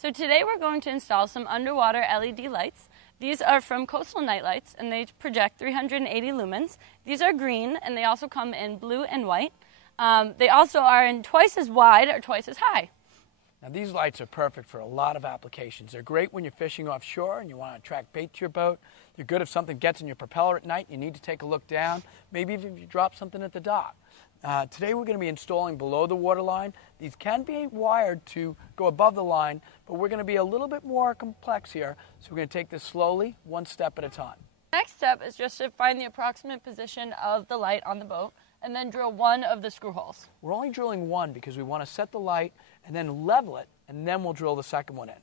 So today we're going to install some underwater LED lights. These are from Coastal Nightlights and they project 380 lumens. These are green and they also come in blue and white. They also are in twice as wide or twice as high. Now these lights are perfect for a lot of applications. They're great when you're fishing offshore and you want to attract bait to your boat. They're good if something gets in your propeller at night and you need to take a look down, maybe even if you drop something at the dock. Today we're going to be installing below the waterline. These can be wired to go above the line, but we're going to be a little bit more complex here, so we're going to take this slowly, one step at a time. Next step is just to find the approximate position of the light on the boat and then drill one of the screw holes. We're only drilling one because we want to set the light and then level it, and then we'll drill the second one in.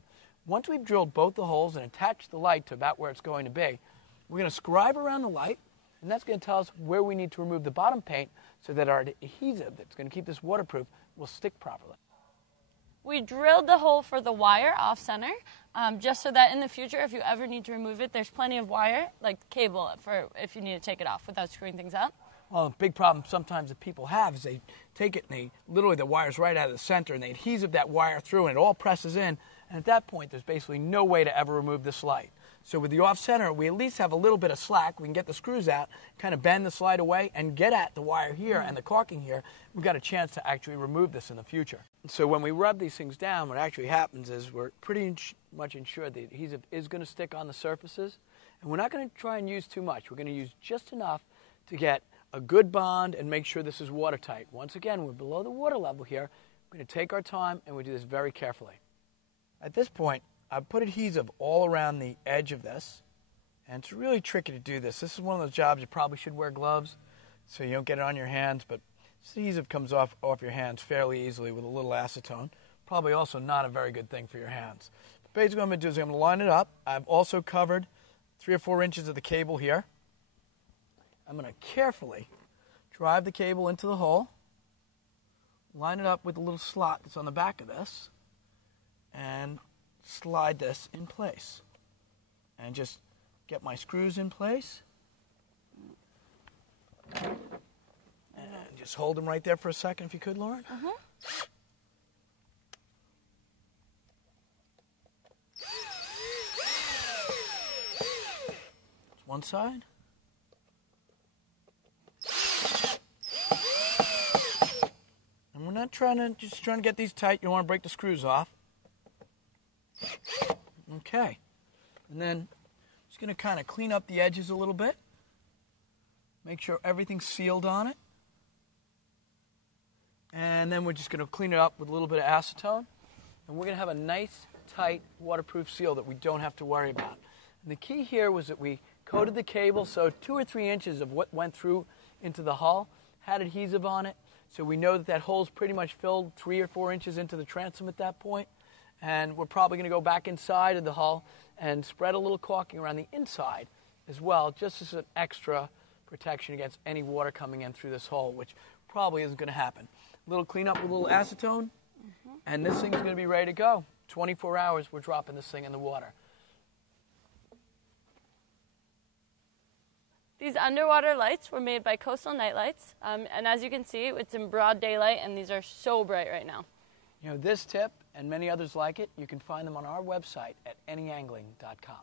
Once we've drilled both the holes and attached the light to about where it's going to be, we're going to scribe around the light, and that's going to tell us where we need to remove the bottom paint so that our adhesive that's going to keep this waterproof will stick properly. We drilled the hole for the wire off center, just so that in the future, if you ever need to remove it, there's plenty of wire, like cable, for if you need to take it off without screwing things up. Well, a big problem sometimes that people have is they take it and they literally the wire's right out of the center and they adhesive that wire through and it all presses in, and at that point there's basically no way to ever remove this light. So with the off center, we at least have a little bit of slack. We can get the screws out, kind of bend the slide away and get at the wire here and the caulking here. We've got a chance to actually remove this in the future. So when we rub these things down, what actually happens is we're pretty much ensured the adhesive is going to stick on the surfaces, and we're not going to try and use too much. We're going to use just enough to get a good bond and make sure this is watertight. Once again, we're below the water level here. We're going to take our time and we do this very carefully. At this point, I've put adhesive all around the edge of this, and it's really tricky to do this. This is one of those jobs you probably should wear gloves so you don't get it on your hands, but this adhesive comes off your hands fairly easily with a little acetone. Probably also not a very good thing for your hands. But basically what I'm going to do is I'm going to line it up. I've also covered 3 or 4 inches of the cable here. I'm going to carefully drive the cable into the hole, line it up with a little slot that's on the back of this, and slide this in place. And just get my screws in place. And just hold them right there for a second if you could, Lauren. One side. And we're not trying to get these tight. You don't want to break the screws off. Okay. And then just going to kind of clean up the edges a little bit. Make sure everything's sealed on it. And then we're just going to clean it up with a little bit of acetone. And we're going to have a nice, tight, waterproof seal that we don't have to worry about. And the key here was that we coated the cable so 2 or 3 inches of what went through into the hull had adhesive on it. So we know that hole's pretty much filled 3 or 4 inches into the transom at that point. And we're probably going to go back inside of the hull and spread a little caulking around the inside as well, just as an extra protection against any water coming in through this hole, which probably isn't going to happen. A little cleanup with a little acetone, and this thing's going to be ready to go. 24 hours, we're dropping this thing in the water. These underwater lights were made by Coastal Nightlights, and as you can see, it's in broad daylight, and these are so bright right now. You know, this tip and many others like it, you can find them on our website at anyangling.com.